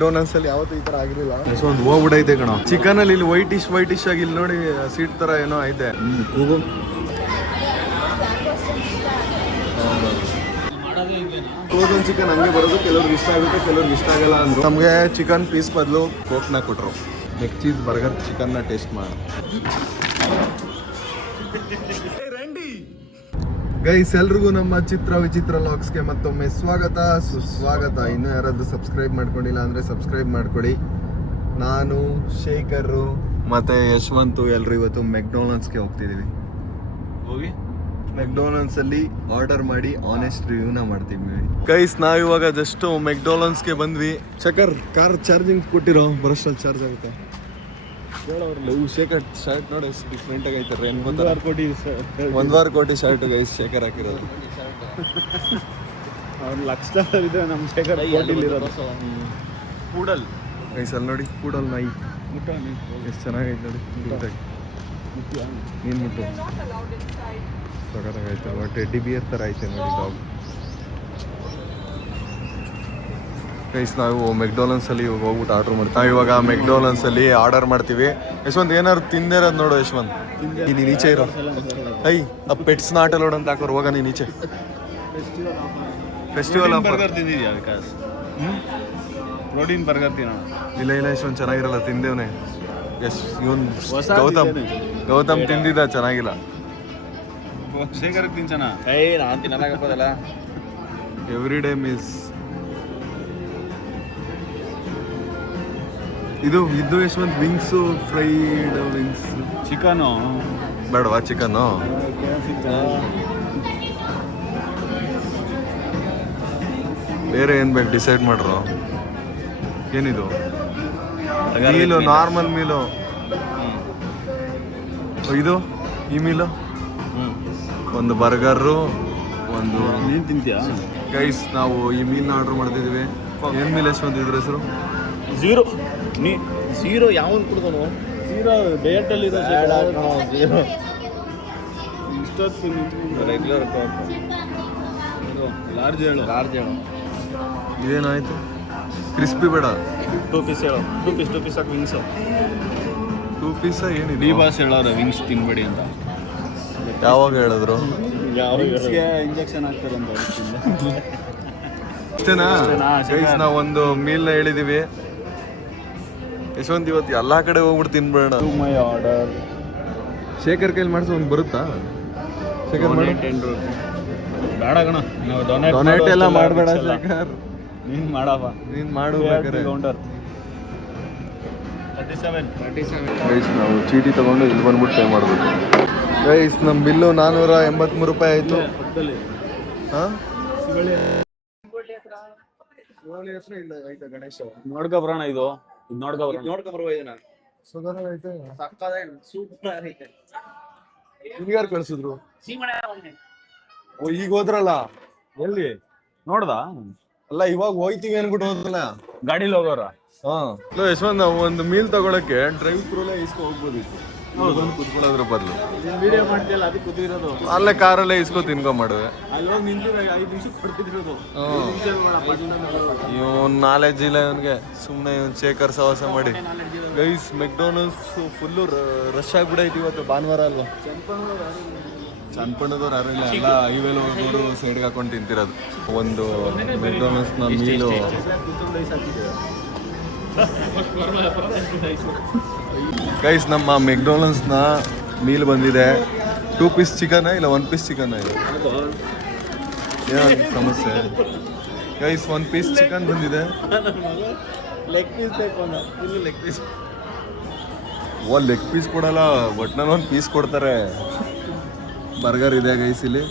ಡೋನಲ್ಸ್ ಅಲ್ಲಿ ಯಾವತ್ತೂ ಈ ತರ ಆಗಿರಲಿಲ್ಲ. ಒಂದು ಹೋಗ್ಬಿಡೈತೆ ಕಣ. ಚಿಕನ್ ಅಲ್ಲಿ ಇಲ್ಲಿ ವೈಟ್ ಇಶ್ ಆಗಿ ಇಲ್ಲಿ ನೋಡಿ ಸೀಟ್ ತರ ಏನೋ ಐತೆ. ಫ್ರೋಸನ್ ಚಿಕನ್ ಹಂಗೆ ಬರೋದು, ಕೆಲವ್ರಿಗೆ ಇಷ್ಟ ಆಗುತ್ತೆ, ಕೆಲವ್ರಿಗೆ ಇಷ್ಟ ಆಗಲ್ಲ ಅಂದ್ರು. ನಮಗೆ ಚಿಕನ್ ಪೀಸ್ ಬದಲು ಕೋಕ್ನ ಕೊಟ್ಟರು. ಮೆಕ್ ಚೀಸ್ ಬರ್ಗರ್ ಚಿಕನ್ನ ಟೇಸ್ಟ್ ಮಾಡೋಣ. ಗೈಸ್, ಎಲ್ರಿಗೂ ನಮ್ಮ ಚಿತ್ರ ವಿಚಿತ್ರ ಲಾಗ್ಸ್ಗೆ ಮತ್ತೊಮ್ಮೆ ಸ್ವಾಗತ ಸುಸ್ವಾಗತ. ಇನ್ನೂ ಯಾರಾದ್ರೂ ಸಬ್ಸ್ಕ್ರೈಬ್ ಮಾಡ್ಕೊಂಡಿಲ್ಲ ಅಂದರೆ ಸಬ್ಸ್ಕ್ರೈಬ್ ಮಾಡ್ಕೊಳ್ಳಿ. ನಾನು ಶೇಖರ್ ಮತ್ತೆ ಯಶವಂತು ಎಲ್ಲರೂ ಇವತ್ತು ಮೆಕ್ಡೊನಾಲ್ಡ್ಸ್ಗೆ ಹೋಗ್ತಿದ್ದೀವಿ. ಹೋಗಿ ಮೆಕ್ಡೊನಾಲ್ಡ್ಸ್ ಅಲ್ಲಿ ಆರ್ಡರ್ ಮಾಡಿ ಆನೆಸ್ಟ್ ರಿವ್ಯೂನ ಮಾಡ್ತೀವಿ. ಗೈಸ್, ನಾವಿವಾಗ ಜಸ್ಟ್ ಮೆಕ್ಡೊನಾಲ್ಡ್ಸ್ಗೆ ಬಂದ್ವಿ. ಶೇಖರ್, ಕಾರ್ ಚಾರ್ಜಿಂಗ್ ಕೊಟ್ಟಿರೋ ಬರೋಷ್ಟಲ್ಲಿ ಚಾರ್ಜ್ ಆಗುತ್ತೆ. ಶೇಖರ್ ಶರ್ಟ್ ನೋಡಿ ಎಷ್ಟು ಡಿಫ್ರೆಂಟ್ ಆಗೈತೆ. ಒಂದ್ವಾರ ಕೋಟಿ ಶರ್ಟ್ ಗೈಸ್ ಶೇಖರ್ ಹಾಕಿರೋದು. ನಮ್ಮ ಶೇಖರ್ ಕೂಡಲ್ ಗೈಸ್ ಅಲ್ಲಿ ನೋಡಿ, ಕೂಡಲ್ ನಾಯಿ ಎಷ್ಟು ಚೆನ್ನಾಗೈತೆ ನೋಡಿ. ನೀನು ಮುಟ್ಟು ಸಗತ್ತಾಗೈತೆ. ಟೆಡ್ಡಿ ಬಿಯರ್ ಥರ ಐತೆ ನೋಡಿ ಡಾಗ್. ಗೈಸ್, ನಾವು ಮೆಕ್ಡೊನಾಲ್ಡ್ಸ್ ಅಲ್ಲಿ ಹೋಗ್ಬಿಟ್ಟು ಆರ್ಡರ್ ಮಾಡ್ತೀವಿ. ನಾವು ಇವಾಗ ಮೆಕ್ಡೊನಾಲ್ಡ್ಸ್ ಅಲ್ಲಿ ಆರ್ಡರ್ ಮಾಡ್ತೀವಿ. ಯಶವಂತ್ ಏನಾದ್ರು ತಿಂದಿರೋದು ನೋಡು. ಯಶವಂತ್ ನೀನು ನೀಚೆ ಇರೋ. ಆ ಪೆಟ್ಸ್ ನಾಟ್ ಅಲೋಡ್ ಅಂತ ಹಾಕೋರು. ಹೋಗ ನೀನು ನೀಚೆ. ಫೆಸ್ಟಿವಲ್ ಬರ್ಗರ್ ತಿಂದಿದ್ಯಾ ವಿಕಾಸ್? ಪ್ರೋಟೀನ್ ಬರ್ಗರ್ ತಿನ್ನೋಣ. ಇಲ್ಲ ಯಶವಂತ್ ಚೆನ್ನಾಗಿರಲ್ಲ, ತಿಂದೇವನೆ. ಎಸ್ ಇವನ್ ಗೌತಮ್ ತಿಂದಿದ್ದ, ಚೆನ್ನಾಗಿಲ್ಲ. ಶೇಖರ್ ತಿಂಚನ ನಾನು ತಿನ್ನಲಾಗಪ್ಪದಲ್ಲ. ಎವ್ರಿ ಡೇ ಮಿಸ್ ಇದು Yashwant wings, fried wings. Chicken ಬೇಡವಾ? ಚಿಕನ್ನು ಬೇರೆ ಏನು ಬೇಕು ಡಿಸೈಡ್ ಮಾಡ್ರು. ಏನಿದು ಮೀಲು? ನಾರ್ಮಲ್ ಮೀಲು ಇದು. ಈ ಮೀಲು ಒಂದು ಬರ್ಗರು, ಒಂದು ನೀನು ತಿಂತೀಯಾ? ಗೈಸ್, ನಾವು ಈ ಮೀಲ್ನ ಆರ್ಡರ್ ಮಾಡ್ತಿದ್ದೀವಿ. ಏನು ಮೀಲ್ ಯಶವಂತ್ ಇದ್ರ ಹೆಸರು? ಝೀರೋ ಯಾವನ್ ಕುಡ್ದನು? ಝೀರೋ ಡೇಟಲ್ಲಿ ಝೀರೋ ಇಷ್ಟೊತ್ತು ರೆಗ್ಯುಲರ್ ಲಾರ್ಜ್ ಹೇಳು. ಇದೇನಾಯ್ತು? ಕ್ರಿಸ್ಪಿ ಬೇಡ, 2 ಪೀಸ್ ಹೇಳು. 2 ಪೀಸ್ ಹಾಕಿ ವಿಂಗ್ಸು. 2 ಪೀಸ ಏನಿದೆ? ಬಿ ಬಾಸ್ ಹೇಳೋರು ವಿಂಗ್ಸ್ ತಿನ್ಬೇಡಿ ಅಂತ. ಯಾವಾಗ ಹೇಳಿದ್ರು? ಇಂಜೆಕ್ಷನ್ ಹಾಕ್ತಾರೆ ಅಂತ. ಅಷ್ಟೇನಾ? ನಾವು ಒಂದು ಮೀಲ್ನ ಹೇಳಿದೀವಿ. ಯಶವಂತ್ ಇವತ್ತು ಎಲ್ಲಾ ಕಡೆ ಹೋಗ್ಬಿಟ್ಟು ತಿನ್ಬೇಡ. My order. ಶೇಖರ್ ಕೈಲಿ ಮಾಡಿಸೋ ಒಂದು ಬರುತ್ತಾ? ಶೇಖರ್ ಬೇಡ ಕಣ, ಡೊನೇಟ್ ಎಲ್ಲ ಮಾಡಬೇಡ ಶೇಖರ್. ನೀನು ಮಾಡಪ್ಪ, ನೀನು ಮಾಡು ಬೇಕಾದ್ರೆ. ಕೌಂಟರ್ 37. ಗೈಸ್, ನಾವು ಚೀಟಿ ತಗೊಂಡು ಇಲ್ಲಿ ಬಂದ್ಬಿಟ್ಟು ಪೇ ಮಾಡಬೇಕು. ಗೈಸ್, ನಮ್ಮ ಬಿಲ್ಲು 483 ರೂಪಾಯಿ ಆಯಿತು. ಹಾಂ, ಗಣೇಶ ನೋಡ್ಕೊಬ್ರಣ. ಇದು ನೋಡ್ಕೊಬರುವ. ಇದನ್ನ ಸೂಪರ್ ಐತೆ. ನಿಮ್ಗಾರು ಕಳ್ಸಿದ್ರು? ಈಗ ಹೋದ್ರಲ್ಲ, ಎಲ್ಲಿ ನೋಡ್ದ? ಅಲ್ಲ, ಇವಾಗ ಹೋಯ್ತೀವಿ ಅನ್ಬಿಟ್ಟು ಹೋದ್ರಲ್ಲ ಗಾಡಿಲಿ ಹೋಗೋರ. ಯಶವಂತ್, ನಾವು ಒಂದು ಮೀಲ್ ತಗೊಳಕ್ಕೆ ಡ್ರೈವ್ ಥ್ರೂಲೇ ಇಸ್ಕೊ ಹೋಗ್ಬೋದಿತ್ತು. ಕುತ್ಕೊಳ್ಳೋದ್ರ ಬದಲು ವಿಡಿಯೋ ಮಾಡ್ತಿಯಲ್ಲ, ಅದಕ್ಕೆ ಕೂತಿರೋದು. ಅಲ್ಲೇ ಕಾರಲ್ಲೇ ಇಸ್ಕೊ ತಿನ್ಕೊ ಮಾಡುವೆ. ಇವನ್ ನಾಲೆಜ್ ಇಲ್ಲ ಇವನ್ಗೆ. ಸುಮ್ಮನೆ ಇವನ್ ಶೇಖರ್ ಸವಾಸ ಮಾಡಿ. ಗೈಸ್, ಮೆಕ್ಡೊನಾಲ್ಡ್ಸ್ ಫುಲ್ಲು ರಶ್ ಆಗ್ಬಿಡೈತಿ ಇವತ್ತು. ಭಾನುವಾರ ಅಲ್ವಾ? ಚನ್ನಪಣ್ಣದವ್ರು ಯಾರು ಇಲ್ಲ, ಎಲ್ಲ ಹೈವೇಲಿ ಹೋಗೋರು ಸೈಡ್ಗೆ ಹಾಕೊಂಡು ತಿಂತಿರೋದು. ಒಂದು ಮೆಕ್ಡೊನಾಲ್ಡ್ಸ್ನ ಮೀಲು. ಗೈಸ್, ನಮ್ಮ ಮೆಕ್ಡೊನಾಲ್ಡ್ಸ್ನ ಮೀಲ್ ಬಂದಿದೆ. 2 ಪೀಸ್ ಚಿಕನ್ ಇಲ್ಲ 1 ಪೀಸ್ ಚಿಕನ್? ಇದು ಏನು ಸಮಸ್ಯೆ? ಗೈಸ್, 1 ಪೀಸ್ ಚಿಕನ್ ಬಂದಿದೆ. ಲೆಗ್ ಪೀಸ್ ಬೇಕು. ಲೆಗ್ ಪೀಸ್ ಲೆಗ್ ಪೀಸ್ ಕೊಡಲ್ಲ, ಒಟ್ನಲ್ಲಿ 1 ಪೀಸ್ ಕೊಡ್ತಾರೆ. ಬರ್ಗರ್ ಇದೆ ಗೈಸ್ ಇಲ್ಲಿ.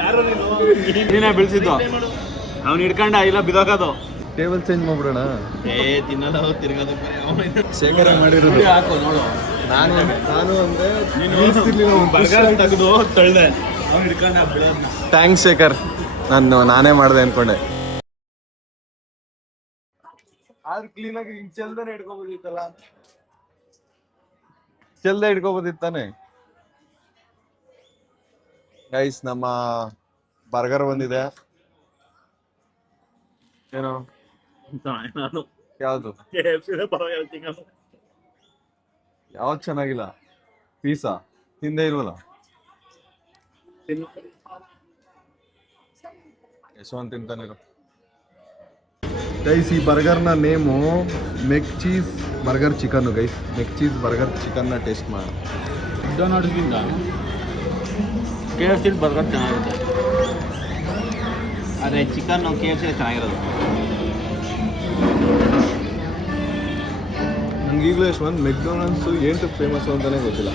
ಯಾರು ನೀನೇ ಬೆಳೆಸಿದ್ದು? ಅವ್ನು ಹಿಡ್ಕೊಂಡ ಇಲ್ಲ ಬಿದೋಗೋದು. Table change ಮಾಡ್ಬಿಡೋಣ. ತಿನ್ನಲ್ಲ, ತಿರ್ಗೋದು. ಶೇಖರ ಮಾಡಿರೋದು ಹಾಕು ನೋಡು. ನಾನು ಅಂದ್ರೆ ಬರ್ಗರ್ ತೆಗೆದು ತಳ್ದೆ, ಅವ್ನು ಹಿಡ್ಕೊಂಡ ಬಿಡೋದನ್ನ. ಥ್ಯಾಂಕ್ಸ್ ಶೇಖರ್, ನಾನೇ ಮಾಡಿದೆ ಅನ್ಕೊಂಡೆ. ಆದ್ರೆ ಕ್ಲೀನಾಗಿ ಚೆಲ್ದಾನೆ ಹಿಡ್ಕೊಬೋದಿತ್ತಲ್ಲ. ಚೆಲ್ದೆ ಹಿಡ್ಕೊಬೋದಿತ್ತಾನೆ. ಗೈಸ್, ನಮ್ಮ ಬರ್ಗರ್ ಬಂದಿದೆ. ಏನೋ ನಾನು ಯಾವುದು ಯಾವ್ದು ಚೆನ್ನಾಗಿಲ್ಲ? ಪೀಸಾ ಹಿಂದೆ ಇಲ್ವಲ್ಲ? ಯಶವಂತ್ ತಿಂತಾನಿರು. ಗೈಸ್, ಈ ಬರ್ಗರ್ನ ನೇಮು McCheese burger chicken. Guys, McCheese burger ಚಿಕನ್ನ ಟೇಸ್ಟ್ ಮಾಡಿ. ಮೆಕ್ಡೊನಾಲ್ಡ್ಸ್ಗಿಂತ KFC ಬರ್ಗರ್ ಚೆನ್ನಾಗಿರುತ್ತೆ. ಅದೇ ಚಿಕನ್ KFC ಚೆನ್ನಾಗಿರೋದು. ನಂಗೆ ಈಗಲೂ ಯಶವಂತ್ ಮೆಕ್ಡೊನಾಲ್ಡ್ಸು ಏನು ಫೇಮಸ್ಸು ಅಂತಲೇ ಗೊತ್ತಿಲ್ಲ.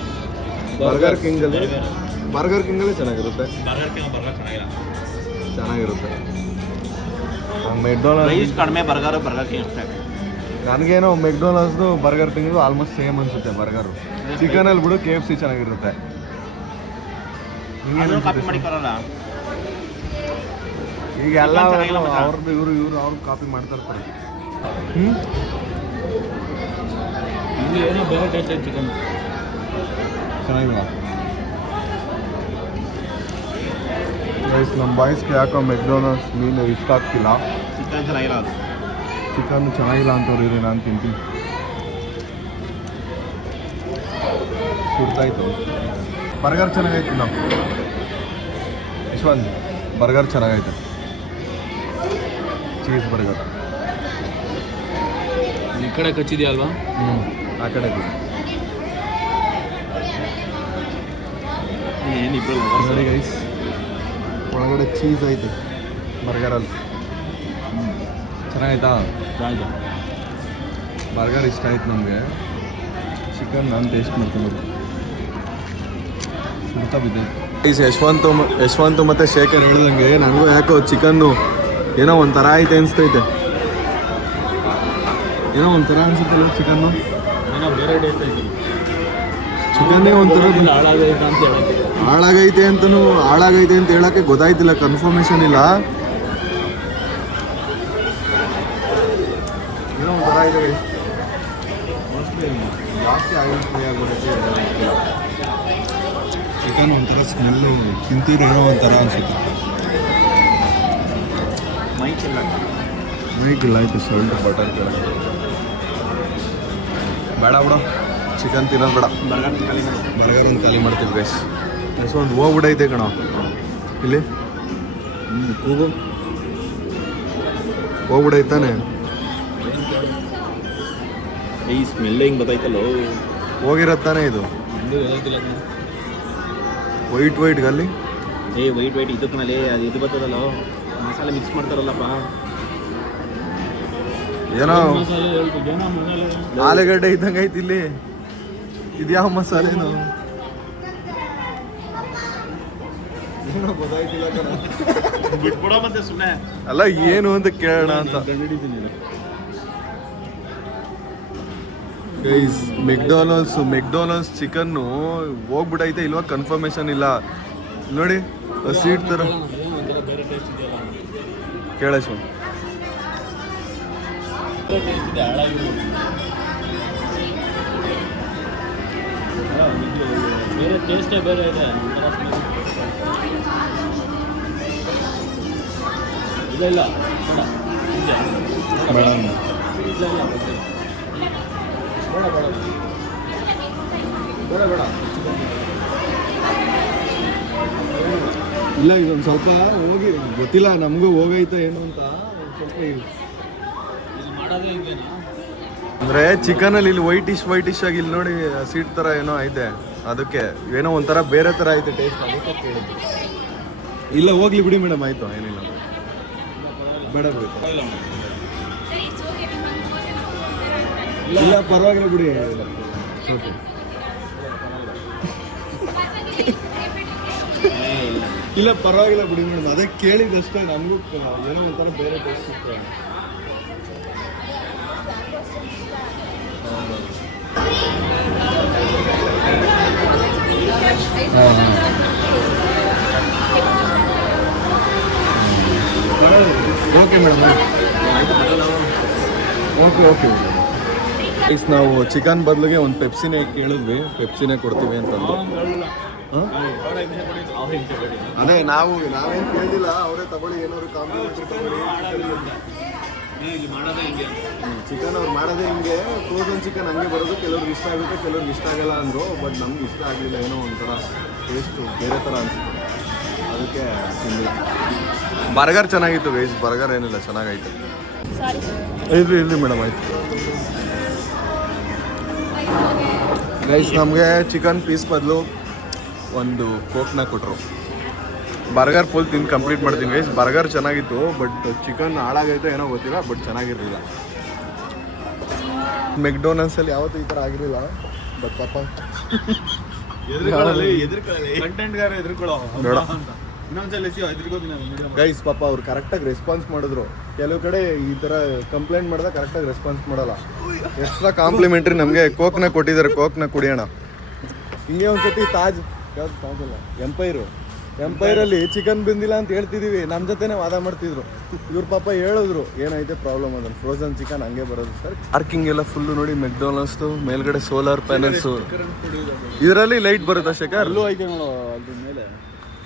ಬರ್ಗರ್ ಕಿಂಗಲ್ಲೇ ಚೆನ್ನಾಗಿರುತ್ತೆ. ಚೆನ್ನಾಗಿರುತ್ತೆ. ಪ್ರೈಸ್ ಕಡಿಮೆ ಬರ್ಗರ್ ಕಿಂಗ್ ಅಷ್ಟೇ. ನನಗೇನೋ ಮೆಕ್ಡೊನಾಲ್ಡ್ಸ್ದು ಬರ್ಗರ್ ಕಿಂಗ್ದು ಆಲ್ಮೋಸ್ಟ್ ಸೇಮ್ ಅನಿಸುತ್ತೆ. ಬರ್ಗರು ಚಿಕನಲ್ಲಿ ಬಿಡು KFC ಚೆನ್ನಾಗಿರುತ್ತೆ. ಕಾಪಿ ಮಾಡಿ ಕೊಡಲ್ಲ ಈಗ ಎಲ್ಲ ಅವ್ರದ್ದು ಇವರು ಅವ್ರು ಕಾಪಿ ಮಾಡ್ತಾ ಇರ್ತಾರೆ. ಏನೋ ಬೇರೆ ಟೇಸ್ಟ್ ಐತೆ ಚಿಕನ್ ಚೆನ್ನಾಗಿಲ್ಲ. ಗೈಸ್, ನಮ್ಮ ಬಾಯ್ಸ್ಗೆ ಯಾಕೋ ಮೆಕ್ಡೊನಾಲ್ಡ್ಸ್ ಮೀನು ಇಷ್ಟ ಆಗ್ತಿಲ್ಲ. ಚಿಕನ್ ಚೆನ್ನಾಗಿಲ್ಲ. ಅದು ಚಿಕನ್ ಚೆನ್ನಾಗಿಲ್ಲ ಅಂತವ್ರು ಇರಿ, ನಾನು ತಿಂತೀನಿ. ಸುಡ್ತಾಯಿತ್ತು. ಬರ್ಗರ್ ಚೆನ್ನಾಗೈತೆ ನಾವು ಯಶವಂತ್. ಬರ್ಗರ್ ಚೆನ್ನಾಗೈತೆ, ಚೀಸ್ ಬರ್ಗರ್. ಈ ಕಡೆ ಕಚ್ಚಿದೆಯಾ ಅಲ್ವಾ? ಆ ಕಡೆ ನೋಡಿ ಗೈಸ್, ಒಳಗಡೆ ಚೀಸ್ ಐತೆ ಬರ್ಗರಲ್ಲಿ. ಚೆನ್ನಾಗೈತಾ? ಬರ್ಗರ್ ಇಷ್ಟ ಆಯ್ತು ನಮಗೆ. ಚಿಕನ್ ನಾನು ಟೇಸ್ಟ್ ಮಾಡ್ತೀನಿ. ಸುಡ್ತಾ ಬಿದ್ದೈತೆ. ಯಶವಂತು ಮತ್ತು ಶೇಖರ್ ಹೇಳ್ದಂಗೆ ನನಗೂ ಯಾಕೋ ಚಿಕನ್ನು ಏನೋ ಒಂಥರ ಐತೆ ಅನಿಸ್ತೈತೆ. ಏನೋ ಒಂಥರ ಅನಿಸುತ್ತಲ್ಲ ಚಿಕನ್ನು. ಏನೋ ಬೇರೆ ಟೇಸ್ಟ್ ಐತೆ. ಚಿಕನ್ನೇ ಒಂಥರ ಹಾಳಾಗೈತೆ ಅಂತ ಹೇಳೋಕ್ಕೆ ಗೊತ್ತಾಯ್ತಿಲ್ಲ, ಕನ್ಫರ್ಮೇಷನ್ ಇಲ್ಲ. ಏನೋ ಒಂಥರ ಇದೆ ಮೋಸ್ಟ್ಲಿ ಜಾಸ್ತಿ ಆಯಿಲ್ ಫ್ರೈ ಆಗ್ಬಿಡುತ್ತೆ. ಚಿಕನ್ ಒಂಥರ ಸ್ಮೆಲ್ಲು ತಿಂತೀರೋ ಏನೋ ಒಂಥರ ಅನಿಸುತ್ತೆ. ಮೈಕಿಲ್ಲ ಆಯಿತು ಸಾಲ್ಟ್ ಬಟರ್ ಕೆಳಗೆ ಬೇಡ ಬಿಡು, ಚಿಕನ್ ತಿನ್ನೋದು ಬೇಡ. ಬರ್ಗರ್ ಒಂದು ಖಾಲಿ ಮಾಡ್ತೀವಿ ಗೈಸ್. ಒಂದು ಹೋಗ್ಬಿಡೈತೆ ಕಣ ಇಲ್ಲಿ. ಕೂಗು ಹೋಗ್ಬಿಡೈತಾನೆ. ಈ ಸ್ಮೆಲ್ ಹಿಂಗೆ ಗೊತ್ತಾಯ್ತಲ್ಲೋ. ಹೋಗಿರತ್ತಾನೆ ಇದು ವೈಟ್ ಗಲ್ಲಿ. ವೈಟ್ ಇದಕ್ಕೆ ಮೇಲೆ ಅದು ಇದು ಬರ್ತದಲ್ಲೋ, ಮಸಾಲೆ ಮಿಕ್ಸ್ ಮಾಡ್ತಾರಲ್ಲಪ್ಪ. ಏನೋ ಆಲೂಗಡ್ಡೆ ಇದ್ದಂಗೆ ಐತಿ ಇಲ್ಲಿ. ಇದು ಯಾವ ಮಸಾಲೆನೋ ಗೊತ್ತಾಯ್ತಿಲ್ಲ ಬಿಟ್ಬಿಡೋ ಮತ್ತೆ ಸುಮ್ಮನೆ. ಅಲ್ಲ ಏನು ಅಂತ ಕೇಳೋಣ ಅಂತ. ಗೈಸ್, ಮೆಕ್ಡೊನಾಲ್ಡ್ಸ್ ಚಿಕನ್ನು ಹೋಗ್ಬಿಟ್ಟೈತೆ ಇಲ್ವಾ ಕನ್ಫರ್ಮೇಷನ್ ಇಲ್ಲ. ನೋಡಿ ಸೀಟ್ ಥರ ಕೇಳೇಶ್ ಬೇರೆ ಟೇಸ್ಟೇ ಬೇರೆ ಇದೆ. ಇಲ್ಲ ಬೇಡ ಇಲ್ಲ, ಇದೊಂದು ಸ್ವಲ್ಪ ಹೋಗಿ ಗೊತ್ತಿಲ್ಲ ನಮಗೂ ಹೋಗೈತ ಏನು ಅಂತ. ಸ್ವಲ್ಪ ಅಂದರೆ ಚಿಕನಲ್ಲಿ ಇಲ್ಲಿ ವೈಟಿಶ್ ಆಗಿ ಇಲ್ಲಿ ನೋಡಿ ಸೀಟ್ ಥರ ಏನೋ ಐತೆ. ಅದಕ್ಕೆ ಏನೋ ಒಂಥರ ಬೇರೆ ಥರ ಐತೆ ಟೇಸ್ಟ್. ಅದಕ್ಕೆ ಕೇಳಿದ್ವಿ. ಇಲ್ಲ ಹೋಗ್ಲಿ ಬಿಡಿ ಮೇಡಮ್, ಆಯಿತು ಏನಿಲ್ಲ ಬೇಡ ಬಿಡಿ. ಇಲ್ಲ ಪರವಾಗಿಲ್ಲ ಬಿಡಿ. ಓಕೆ, ಇಲ್ಲ ಪರವಾಗಿಲ್ಲ ಬಿಡಿ ಮೇಡಮ್. ಅದೇ ಕೇಳಿದಷ್ಟೇ, ನಮಗೂ ಏನೋ ಒಂಥರ ಬೇರೆ ಟೇಸ್ಟ್ ಇತ್ತು. Okay madam, okay please. ನಾವು ಚಿಕನ್ ಬದಲಿಗೆ ಒಂದು ಪೆಪ್ಸಿನೇ ಕೇಳಿದ್ವಿ, ಪೆಪ್ಸಿನೇ ಕೊಡ್ತೀವಿ ಅಂತಂದು. ಅದೇ ನಾವೇನು ಕೇಳಿಲ್ಲ, ಅವರೇ ತಗೊಳ್ಳಿ, ಏನಾದ್ರು ಕಾಂಪ್ಲಿಮೆಂಟ್ರಿ ತಗೊಳ್ಳಿ. ಇಲ್ಲಿ ಮಾಡೋದೇ ಹಿಂಗೆ ಚಿಕನ್ ಅವ್ರು ಮಾಡೋದೇ ಹಿಂಗೆ. ಫ್ರೋಸನ್ ಚಿಕನ್ ಹಂಗೆ ಬರೋದು, ಕೆಲವ್ರಿಗೆ ಇಷ್ಟ ಆಗುತ್ತೆ, ಕೆಲವ್ರಿಗೆ ಇಷ್ಟ ಆಗಲ್ಲ ಅಂದರು. ಬಟ್ ನಮ್ಗೆ ಇಷ್ಟ ಆಗಲಿಲ್ಲ, ಏನೋ ಒಂಥರ ಟೇಸ್ಟು ಬೇರೆ ಥರ ಅನಿಸ್ತು, ಅದಕ್ಕೆ ತಿಂದಿಲ್ಲ. ಬರ್ಗರ್ ಚೆನ್ನಾಗಿತ್ತು ಗೈಸ್, ಬರ್ಗರ್ ಏನಿಲ್ಲ, ಚೆನ್ನಾಗೈತೆ. ಇರ್ಲಿ ಮೇಡಮ್, ಆಯಿತು ಗೈಸ್. ನಮಗೆ ಚಿಕನ್ ಪೀಸ್ ಬದಲು ಒಂದು ಕೋಕ್ನ ಕೊಟ್ಟರು. ಬರ್ಗರ್ ಫುಲ್ ತಿಂದು ಕಂಪ್ಲೀಟ್ ಮಾಡ್ತೀನಿ ಗೈಸ್. ಬರ್ಗರ್ ಚೆನ್ನಾಗಿತ್ತು, ಬಟ್ ಚಿಕನ್ ಹಾಳಾಗೈತೆ ಏನೋ ಗೊತ್ತಿಲ್ಲ, ಬಟ್ ಚೆನ್ನಾಗಿರಲಿಲ್ಲ. ಮೆಕ್ಡೊನಾಲ್ಡ್ಸಲ್ಲಿ ಯಾವತ್ತೂ ಈ ಥರ ಆಗಿರಲಿಲ್ಲ. ಬಟ್ ಪಾಪ ಕಂಟೆಂಟ್ಗಾರ ಎದುರ್ಕೊಳ್ಳೋ ನೋಡ ಇನ್ನೊಂದ್ಸಲ ಗೈಸ್, ಪಾಪ ಅವ್ರು ಕರೆಕ್ಟಾಗಿ ರೆಸ್ಪಾನ್ಸ್ ಮಾಡಿದ್ರು. ಕೆಲವು ಕಡೆ ಈ ಥರ ಕಂಪ್ಲೇಂಟ್ ಮಾಡಿದಾಗ ಕರೆಕ್ಟಾಗಿ ರೆಸ್ಪಾನ್ಸ್ ಮಾಡಲ್ಲ. ಎಕ್ಸ್ಟ್ರಾ ಕಾಂಪ್ಲಿಮೆಂಟ್ರಿ ನಮಗೆ ಕೋಕ್ನ ಕೊಟ್ಟಿದ್ದಾರೆ, ಕೋಕ್ನ ಕುಡಿಯೋಣ. ಹಿಂಗೆ ಒಂದ್ಸತಿ ತಾಜ್ ಅಲ್ಲ ಎಂಪೈರಲ್ಲಿ ಚಿಕನ್ ಬಂದಿಲ್ಲ ಅಂತ ಹೇಳ್ತಿದೀವಿ, ನಮ್ಮ ಜೊತೆನೇ ವಾದ ಮಾಡ್ತಿದ್ರು. ಇವ್ರ ಪಾಪ ಹೇಳಿದ್ರು ಏನೈತೆ ಪ್ರಾಬ್ಲಮ್ ಅದನ್ನು, ಫ್ರೋಸನ್ ಚಿಕನ್ ಹಂಗೆ ಬರೋದು ಸರ್. ಪಾರ್ಕಿಂಗ್ ಎಲ್ಲ ಫುಲ್ಲು ನೋಡಿ, ಮೆಕ್ಡೊನಾಲ್ಡ್ಸ್ದು ಮೇಲ್ಗಡೆ ಸೋಲಾರ್ ಪ್ಯಾನಲ್ಸು. ಇದರಲ್ಲಿ ಲೈಟ್ ಬರುತ್ತಾ ಶೇಖರ್? ಅಲ್ಲೂ ಐತೆ ನೋಡು ಅದ್ರ ಮೇಲೆ.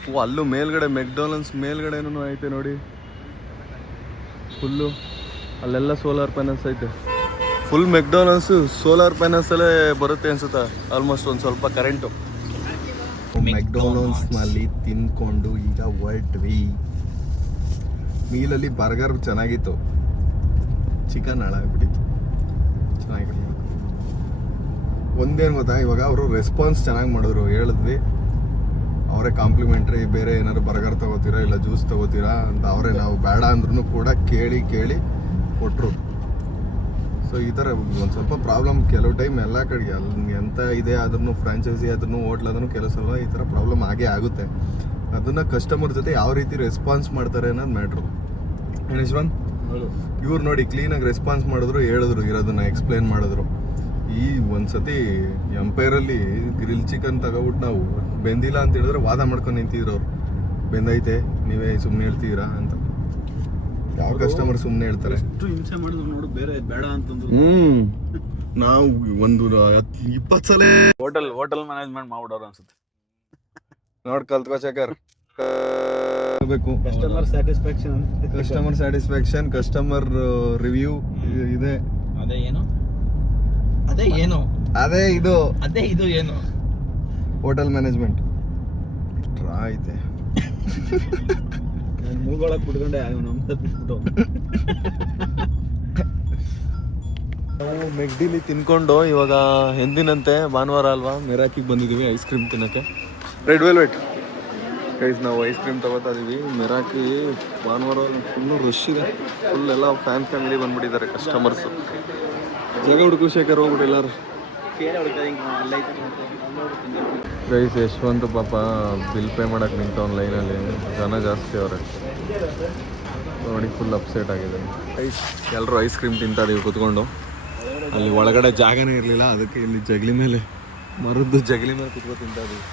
ಓ, ಅಲ್ಲೂ ಮೇಲ್ಗಡೆ ಮೆಕ್ಡೊನಾಲ್ಡ್ಸ್ ಮೇಲ್ಗಡೆನೂ ಐತೆ ನೋಡಿ ಫುಲ್ಲು. ಅಲ್ಲೆಲ್ಲ ಸೋಲಾರ್ ಪ್ಯಾನಲ್ಸ್ ಐತೆ. ಫುಲ್ ಮೆಕ್ಡೊನಾಲ್ಡ್ಸು ಸೋಲಾರ್ ಪ್ಯಾನಲ್ಸಲ್ಲೇ ಬರುತ್ತೆ ಅನ್ಸುತ್ತಾ, ಆಲ್ಮೋಸ್ಟ್ ಒಂದು ಸ್ವಲ್ಪ ಕರೆಂಟು. ಮೆಕ್ಡೊನಾಲ್ಡ್ಸ್ನಲ್ಲಿ ತಿಂದ್ಕೊಂಡು ಈಗ ಹೊರಟ್ವಿ. ಮೀಲಲ್ಲಿ ಬರ್ಗರ್ ಚೆನ್ನಾಗಿತ್ತು, ಚಿಕನ್ ಹಾಳಾಗ್ಬಿಟ್ಟಿತ್ತು. ಚೆನ್ನಾಗಿರಲಿಲ್ಲ. ಒಂದೇನು ಗೊತ್ತಾ, ಇವಾಗ ಅವರು ರೆಸ್ಪಾನ್ಸ್ ಚೆನ್ನಾಗಿ ಮಾಡಿದ್ರು. ಹೇಳಿದ್ವಿ ಅವರೇ ಕಾಂಪ್ಲಿಮೆಂಟ್ರಿ, ಬೇರೆ ಏನಾದ್ರು ಬರ್ಗರ್ ತೊಗೋತೀರಾ ಇಲ್ಲ ಜ್ಯೂಸ್ ತೊಗೋತೀರಾ ಅಂತ ಅವರೇ, ನಾವು ಬೇಡ ಅಂದ್ರೂ ಕೂಡ ಕೇಳಿ ಕೊಟ್ಟರು. ಸೊ ಈ ಥರ ಒಂದು ಸ್ವಲ್ಪ ಪ್ರಾಬ್ಲಮ್ ಕೆಲವು ಟೈಮ್ ಎಲ್ಲ ಕಡೆಗೆ, ಅಲ್ಲಿ ಎಂತ ಇದೆ ಆದ್ರೂ, ಫ್ರಾಂಚೈಸಿ ಆದ್ರೂ, ಹೋಟ್ಲ್ ಆದ್ರೂ ಕೆಲವು ಸಲ ಈ ಥರ ಪ್ರಾಬ್ಲಮ್ ಆಗೇ ಆಗುತ್ತೆ. ಅದನ್ನು ಕಸ್ಟಮರ್ ಜೊತೆ ಯಾವ ರೀತಿ ರೆಸ್ಪಾನ್ಸ್ ಮಾಡ್ತಾರೆ ಅನ್ನೋದು ಮ್ಯಾಟ್ರು. ಯಶ್ವಂತ್ ಇವ್ರು ನೋಡಿ ಕ್ಲೀನಾಗಿ ರೆಸ್ಪಾನ್ಸ್ ಮಾಡಿದ್ರು, ಹೇಳಿದ್ರು, ಇರೋದನ್ನ ಎಕ್ಸ್ಪ್ಲೇನ್ ಮಾಡಿದ್ರು. ಈ ಒಂದ್ಸತಿ ಎಂಪೈರಲ್ಲಿ ಗ್ರಿಲ್ ಚಿಕನ್ ತಗೋಬಿಟ್ಟು ನಾವು ಬೆಂದಿಲ್ಲ ಅಂತ ಹೇಳಿದ್ರೆ ವಾದ ಮಾಡ್ಕೊಂಡು ನಿಂತಿದ್ರು ಅವ್ರು. ಬೆಂದೈತೆ, ನೀವೇ ಸುಮ್ಮನೆ ಹೇಳ್ತೀರಾ ಅಂತ. ಯಾವ ಕಸ್ಟಮರ್ ಸುಮ್ಮನೆ ಹೇಳ್ತಾರೆ? ಎಷ್ಟು ಹಿಂಸೆ ಮಾಡಿದ್ರು ನೋಡು, ಬೇರೆ ಬೇಡ ಅಂತಂದ್ರು. ನಾವು ಒಂದು 20 ಸಲ ಹೋಟೆಲ್ ಮ್ಯಾನೇಜ್ಮೆಂಟ್ ಮಾಡ್ಬಿಡೋರು ಅನ್ಸುತ್ತೆ. ನೋಡ್ ಕಲ್ತ್ಕೋ Shekhar. Customer satisfaction, customer review ಇದೆ. ಅದೇ ಇದು ಏನು ಹೋಟೆಲ್ ಮ್ಯಾನೇಜ್ಮೆಂಟ್ ಐತೆ. ಮೂಗೊಳಕ್ ಬಿಟ್ಕೊಂಡೆ ನಮ್ಬಿಟ್ಟು ನಾವು ಮೆಗ್ಡಿಲಿ ತಿನ್ಕೊಂಡು ಇವಾಗ ಎಂದಿನಂತೆ ಭಾನುವಾರ ಅಲ್ವಾ, ಮೆರಾಕಿಗೆ ಬಂದಿದ್ದೀವಿ ಐಸ್ ಕ್ರೀಮ್ ತಿನ್ನೋಕ್ಕೆ. ರೆಡ್ ವೆಲ್ವೆಟ್ ಗೈಸ್, ನಾವು ಐಸ್ ಕ್ರೀಮ್ ತಗೋತಾ ಇದೀವಿ. ಮೆರಾಕಿ ಭಾನುವಾರ ಫುಲ್ಲು ರಶ್ ಇದೆ, ಫುಲ್ ಎಲ್ಲ ಫ್ಯಾಮಿಲಿ ಬಂದ್ಬಿಟ್ಟಿದ್ದಾರೆ ಕಸ್ಟಮರ್ಸು. ಜಾಗ ಹುಡುಕು ಶೇಖರ್, ಹೋಗ್ಬಿಟ್ಟು ಎಲ್ಲರೂ. ಗೈಸ್, ಯಶವಂತ್ ಪಾಪ ಬಿಲ್ ಪೇ ಮಾಡಕ್ಕೆ ನಿಂತವ್ನು ಲೈನಲ್ಲಿ, ಜನ ಜಾಸ್ತಿ ಅವ್ರೆ ನೋಡಿ, ಫುಲ್ ಅಪ್ಸೆಟ್ ಆಗಿದೆ. ಎಲ್ಲರೂ ಐಸ್ ಕ್ರೀಮ್ ತಿಂತಾ ಇದೀವಿ ಕುತ್ಕೊಂಡು. ಅಲ್ಲಿ ಒಳಗಡೆ ಜಾಗನೇ ಇರಲಿಲ್ಲ, ಅದಕ್ಕೆ ಇಲ್ಲಿ ಜಗಲಿ ಮೇಲೆ, ಮರದ್ದು ಜಗಲಿ ಮೇಲೆ ಕುತ್ಕೊಂಡು ತಿಂತಾ ಇದೀವಿ.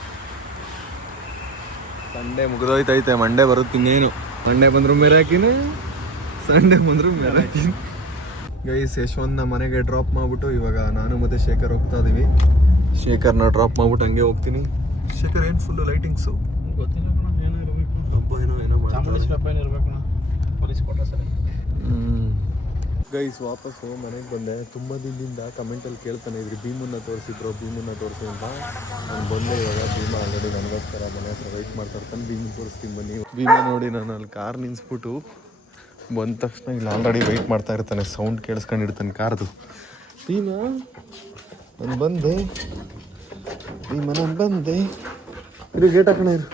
ಸಂಡೇ ಮುಗಿದೋಯ್ತೈತೆ, ಮಂಡೇ ಬರುತ್ತೆ ಇನ್ನೇನು. ಮಂಡೇ ಬಂದ್ರು ಮೆರಾಕಿನೇ, ಸಂಡೇ ಬಂದ್ರು ಮೆರಾಕಿನೇ. ಗೈಸ್, ಯಶವಂತನ ಮನೆಗೆ ಡ್ರಾಪ್ ಮಾಡ್ಬಿಟ್ಟು ಇವಾಗ ನಾನು ಮತ್ತೆ ಶೇಖರ್ ಹೋಗ್ತಾ ಇದೀವಿ. ಶೇಖರ್ನ ಡ್ರಾಪ್ ಮಾಡ್ಬಿಟ್ಟು ಹಂಗೆ ಹೋಗ್ತೀನಿ. ಶೇಖರ್ ಏನು ಫುಲ್ಲು ಲೈಟಿಂಗ್ಸು ಗೊತ್ತಿಲ್ಲ, ಹಬ್ಬ ಏನೋ ಮಾಡ್ತಾರೆ. ಗೈಸ್, ವಾಪಸ್ಸು ಮನೆಗೆ ಬಂದೆ. ತುಂಬ ದಿನದಿಂದ ಕಮೆಂಟಲ್ಲಿ ಕೇಳ್ತಾನೆ ಇದ್ರಿ, ಭೀಮನ್ನ ತೋರಿಸಿದ್ರು ಅಂತ. ನಾನು ಬಂದೆ ಇವಾಗ. ಭೀಮ ಆಲ್ರೆಡಿ ನನಗೋಸ್ಕರ ಮನೆ ಹತ್ರ ವೆಯ್ಟ್ ಮಾಡ್ತಾ ಇರ್ತಾನೆ. ಭೀಮನ್ ತೋರಿಸ್ತೀನಿ ಬನ್ನಿ. ಭೀಮ ನೋಡಿ, ನಾನು ಅಲ್ಲಿ ಕಾರ್ ನಿಲ್ಲಿಸ್ಬಿಟ್ಟು ಬಂದ ತಕ್ಷಣ ಇಲ್ಲಿ ಆಲ್ರೆಡಿ ವೆಯ್ಟ್ ಮಾಡ್ತಾ ಇರ್ತಾನೆ, ಸೌಂಡ್ ಕೇಳಿಸ್ಕೊಂಡಿರ್ತಾನೆ ಕಾರ್ದು. ಭೀಮ ನಾನು ಬಂದೆ, ಇದು ಗೇಟ್ ಹಾಕೋಣ ಇರು.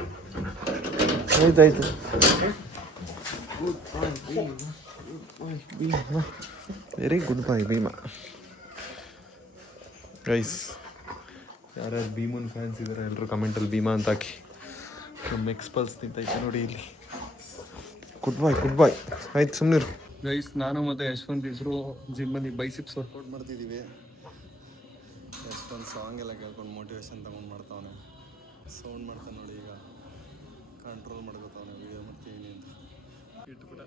ಆಯ್ತಾಯ್ತು. ವೆರಿ ಗುಡ್ ಬಾಯ್ ಭೀಮ. ಗೈಸ್, ಯಾರ್ಯಾರು ಭೀಮನ್ ಫ್ಯಾನ್ಸ್ ಇದ್ದಾರೆ ಎಲ್ಲರೂ ಕಮೆಂಟಲ್ಲಿ ಭೀಮಾ ಅಂತ ಹಾಕಿ. ನಮ್ಮ ಎಕ್ಸ್ಪಲ್ಸ್ ನಿಂತೈತೆ ನೋಡಿ ಇಲ್ಲಿ. ಗುಡ್ ಬಾಯ್ ಆಯ್ತು, ಸುಮ್ಮನಿರು. ಗೈಸ್, ನಾನು ಮತ್ತು ಯಶವಂತ್ ಇಬ್ಬರು ಜಿಮ್ಮಲ್ಲಿ ಬೈಸಿಪ್ಸ್ ವರ್ಕೌಟ್ ಮಾಡ್ತಿದ್ದೀವಿ. ಯಶವಂತ್ ಸಾಂಗ್ ಎಲ್ಲ ಕೇಳ್ಕೊಂಡು ಮೋಟಿವೇಶನ್ ತಗೊಂಡು ಮಾಡ್ತಾವನೆ, ಸೌಂಡ್ ಮಾಡ್ತಾನೆ ನೋಡಿ. ಈಗ ಕಂಟ್ರೋಲ್ ಮಾಡ್ಕೋತಾವನೆ ವಿಡಿಯೋ ಮಾಡ್ತೀನಿ ಅಂತ. ಇಟ್ಬಿಟ್ಟ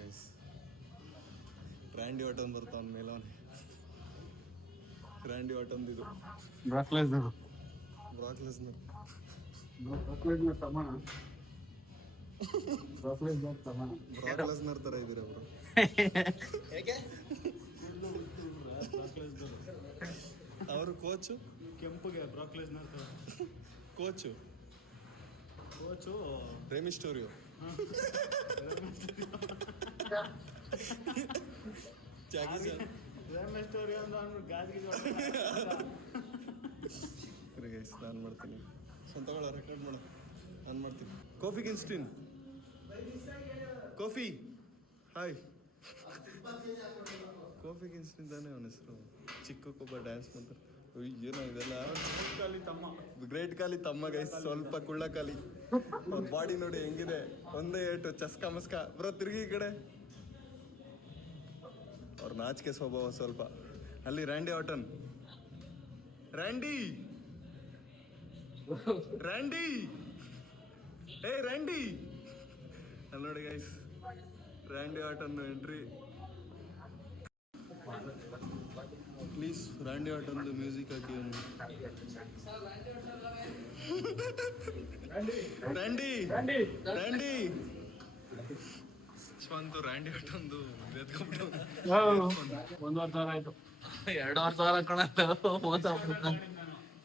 ಗೈಸ್. ರ್ಯಾಂಡಿ ಆಟನ್ ಬರ್ತಾವನ ಮೇಲವನೆ. ರ್ಯಾಂಡಿ ಆಟನ್ ಇದು ಬ್ರಾಕ್ಲೆಸ್ನರ್ ಸಮಾನ. ಬ್ರಾಕ್ಲೆಸ್ನರ್ ತರ ಇದ್ದೀರಾ ಬ್ರೋ. ಅವರು ಕೋಚು ಕೆಂಪುಗೆ ಬ್ರಾಕ್ಲೆಸ್ನರ್ ಕೋಚು ರೇಮಿ ಸ್ಟೋರಿಯೋ. ನಾನು ಮಾಡ್ತೀನಿ ಸ್ವಂತ ರೆಕಾರ್ಡ್ ಮಾಡು. ನಾನು ಮಾಡ್ತೀನಿ. ಕಾಫಿ ಕಿನ್ಸ್ಟಿನ್ ಕಾಫಿ ಹಾಯ್ ಕಾಫಿ ಕಿನ್ಸ್ಟಿನ್ ತಾನೇ ಅವನ ಹೆಸರು. ಚಿಕ್ಕಕ್ಕೊಬ್ಬ ಡ್ಯಾನ್ಸ್ ಮಾಡ್ತಾರೆ. ಏನೋ ಇದೆಲ್ಲ ಗ್ರೇಟ್ ಖಾಲಿ ತಮ್ಮ ಗೈಸ್. ಸ್ವಲ್ಪ ಕುಳ್ಳ ಖಾಲಿ. ಬಾಡಿ ನೋಡಿ ಹೆಂಗಿದೆ, ಒಂದೇ ಏಟು ಚಸ್ಕ ಮಸ್ಕ. ಬ್ರೋ ತಿರುಗಿ ಈ ಕಡೆ. ಅವ್ರ ನಾಚಿಕೆ ಸ್ವಭಾವ ಸ್ವಲ್ಪ. ಅಲ್ಲಿ ರ್ಯಾಂಡಿ ಆಟನ್. ರ್ಯಾಂಡಿ ಏ ರ್ಯಾಂಡಿ ಅಲ್ಲಿ ನೋಡಿ guys, Randy Orton entry. Please Randy ಆಟನ್ದು ಮ್ಯೂಸಿಕ್ ಹಾಕಿ. ರ್ಯಾಂಡಿ ಸ್ವಂತ ರ್ಯಾಂಡಿ ಆಟನ್ದು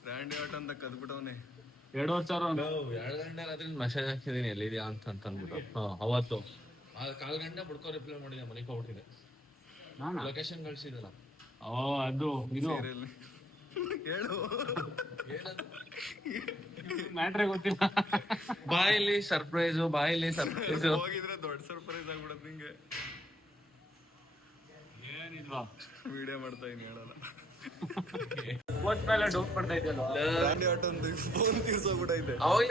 ರ್ಯಾಂಡಿ ಆಟ ಅಂತ ಕದ್ಬಿಟ್ಟವನೆ. 2 ಗಂಟೆ ರಾತ್ರಿ ಮೆಸೇಜ್ ಹಾಕಿದೀನಿ ಎಲ್ಲಿದ್ಯಾ ಅಂತ ಅಂದ್ಬಿಟ್ಟು. ಅವತ್ತು 1/4 ಗಂಟೆ ಬಿಡ್ಕೋ ರಿಪ್ಲೈ ಮಾಡಿದೆ, ಮನೆಗೆ ಹೋಗ್ಬಿಟ್ಟಿದೆ. ಲೊಕೇಶನ್ ಕಳ್ಸಿದಲ್ಲ. ಅದು ಇದು ಹೇಳು ಮ್ಯಾಟ್ರೇ ಗೊತ್ತಿಲ್ಲ. ಬಾಯಿಲಿ ಸರ್ಪ್ರೈಸು ಹೋಗಿದ್ರೆ ದೊಡ್ಡ ಸರ್ಪ್ರೈಸ್ ಆಗ್ಬಿಡತ್ ನಿಂಗೆ. ಏನಿಲ್ವಾ, ವಿಡಿಯೋ ಮಾಡ್ತಾ ಇದೀನಿ ಹೇಳಲ್ಲ. ಕೋಚ್ ಮೇಲೆ ಡೌಟ್ ಪಡ್ತಾ ಇದೆಯಲ್ಲ. ರ್ಯಾಂಡಿ ಆಟೊಂದು ಫೋನ್ ತೀರ್ಸೋಗ್ಬಿಟ್ಟೈತೆ. ಅವಾಗ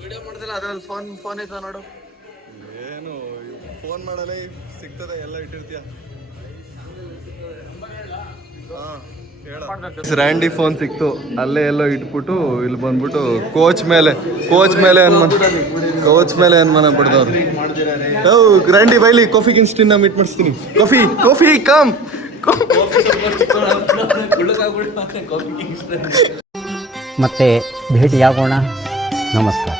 ವಿಡಿಯೋ ಮಾಡ್ದಲ್ಲ, ಅದ್ರಲ್ಲಿ ಫೋನ್ ಐತ ನೋಡು. ಏನು ಫೋನ್ ಮಾಡಲೇ ಸಿಗ್ತದೆ, ಎಲ್ಲ ಇಟ್ಟಿರ್ತೀಯ. ರ್ಯಾಂಡಿ ಫೋನ್ ಸಿಕ್ತು, ಅಲ್ಲೇ ಎಲ್ಲೋ ಇಟ್ಬಿಟ್ಟು ಇಲ್ಲಿ ಬಂದ್ಬಿಟ್ಟು ಕೋಚ್ ಮೇಲೆ ಅನುಮಾನ ಪಡ್ದವ್ರು. ರ್ಯಾಂಡಿ ಬೈಲಿ ಕಾಫಿ ಕಿನ್ಸ್ಟಿನ್ ಮೀಟ್ ಮಾಡಿಸ್ತೀನಿ. Coffee come. ಮತ್ತೆ ಭೇಟಿಯಾಗೋಣ. ನಮಸ್ಕಾರ.